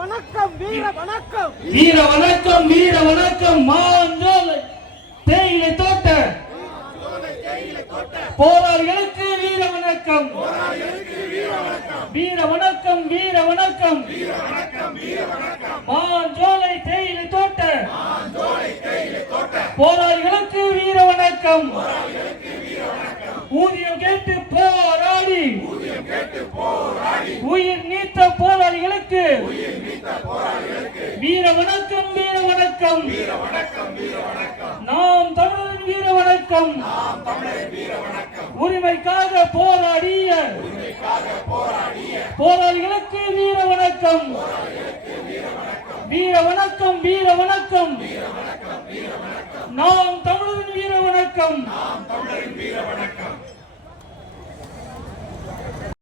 வணக்கம் வீர வணக்கம். வீர வணக்கம் வீர வணக்கம் மாஞ்சோலை தேயிலை தோட்ட. போராளிகளுக்கு வீர வணக்கம். வீர வணக்கம் வீர வணக்கம். மாஞ்சோலை தேயிலை தோட்ட. போராளிகளுக்கு வீர வணக்கம். ஊதியம் கேட்டு போராடி. உயிர் நீத்த போராளிகளுக்கு. வீர வணக்கம் வீர வணக்கம். நாம் தமிழரின் வீர வணக்கம். உரிமைக்காக போராடிய போராளிகளுக்கு வீர வணக்கம். வீர வணக்கம் வீர வணக்கம். நாம் தமிழரின் வீர வணக்கம்.